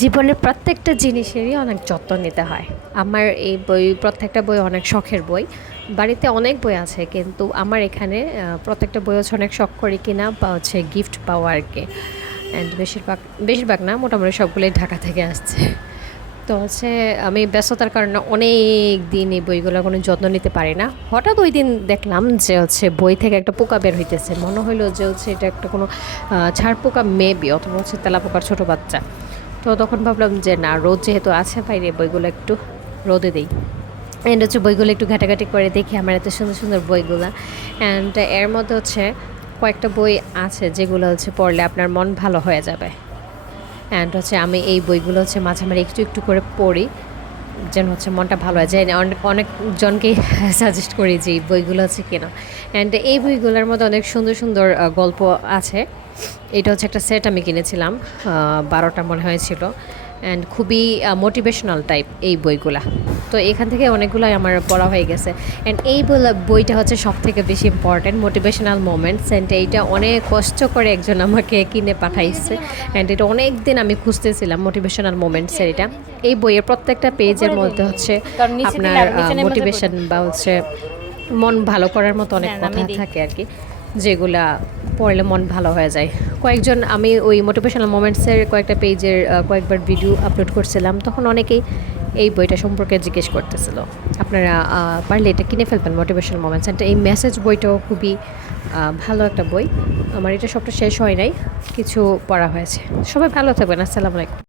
জীবনের প্রত্যেকটা জিনিসেরই অনেক যত্ন নিতে হয়। আমার এই প্রত্যেকটা বই অনেক শখের বই। বাড়িতে অনেক বই আছে, কিন্তু আমার এখানে প্রত্যেকটা বই হচ্ছে অনেক শখ করে কিনা বা হচ্ছে গিফট পাওয়া আর কি। অ্যান্ড বেশিরভাগ বেশিরভাগ না, মোটামুটি সবগুলোই ঢাকা থেকে আসছে। তো হচ্ছে আমি ব্যস্ততার কারণে অনেক দিন এই বইগুলো কোনো যত্ন নিতে পারি না। হঠাৎ ওই দিন দেখলাম যে হচ্ছে বই থেকে একটা পোকা বের হইতেছে, মনে হলো যে হচ্ছে এটা একটা কোনো ছাড় পোকা মেবি, অথবা হচ্ছে তেলা পোকার ছোটো বাচ্চা। তো তখন ভাবলাম যে না, রোদ যেহেতু আছে বাইরে, বইগুলো একটু রোদে দিই। অ্যান্ড হচ্ছে বইগুলো একটু ঘাটাঘাটি করে দেখি আমার এত সুন্দর সুন্দর বইগুলো। অ্যান্ড এর মধ্যে হচ্ছে কয়েকটা বই আছে যেগুলো হচ্ছে পড়লে আপনার মন ভালো হয়ে যাবে। অ্যান্ড হচ্ছে আমি এই বইগুলো হচ্ছে মাঝে মাঝে একটু একটু করে পড়ি, যেন হচ্ছে মনটা ভালো হয় যায়। অনেকজনকেই সাজেস্ট করি যে এই বইগুলো হচ্ছে কেনা। অ্যান্ড এই বইগুলোর মধ্যে অনেক সুন্দর সুন্দর গল্প আছে। এটা হচ্ছে একটা সেট আমি কিনেছিলাম, 12টা মনে হয়েছিল। অ্যান্ড খুবই মোটিভেশনাল টাইপ এই বইগুলা। তো এখান থেকে অনেকগুলোই আমার পড়া হয়ে গেছে। অ্যান্ড এই বইটা হচ্ছে সব থেকে বেশি ইম্পর্ট্যান্ট, মোটিভেশনাল মোমেন্টস। অ্যান্ড এইটা অনেক কষ্ট করে একজন আমাকে কিনে পাঠাইছে। অ্যান্ড এটা অনেক দিন আমি খুঁজতেছিলাম, মোটিভেশনাল মোমেন্টসের এটা। এই বইয়ের প্রত্যেকটা পেজের মধ্যে হচ্ছে আপনার মোটিভেশন বা হচ্ছে মন ভালো করার মতো অনেক কথা থাকে আর কি, যেগুলা পড়লে মন ভালো হয়ে যায়। আমি ওই মোটিভেশনাল মোমেন্টসের কয়েকটা পেজের কয়েকবার ভিডিও আপলোড করছিলাম, তখন অনেকেই এই বইটা সম্পর্কে জিজ্ঞেস করতেছিল। আপনারা পারলে এটা কিনে ফেলবেন, মোটিভেশনাল মোমেন্টস। এটা এই মেসেজ বইটাও খুবই ভালো একটা বই। আমার এটা সবটা শেষ হয় নাই, কিছু পড়া হয়েছে। সবাই ভালো থাকবেন। আসসালামু আলাইকুম।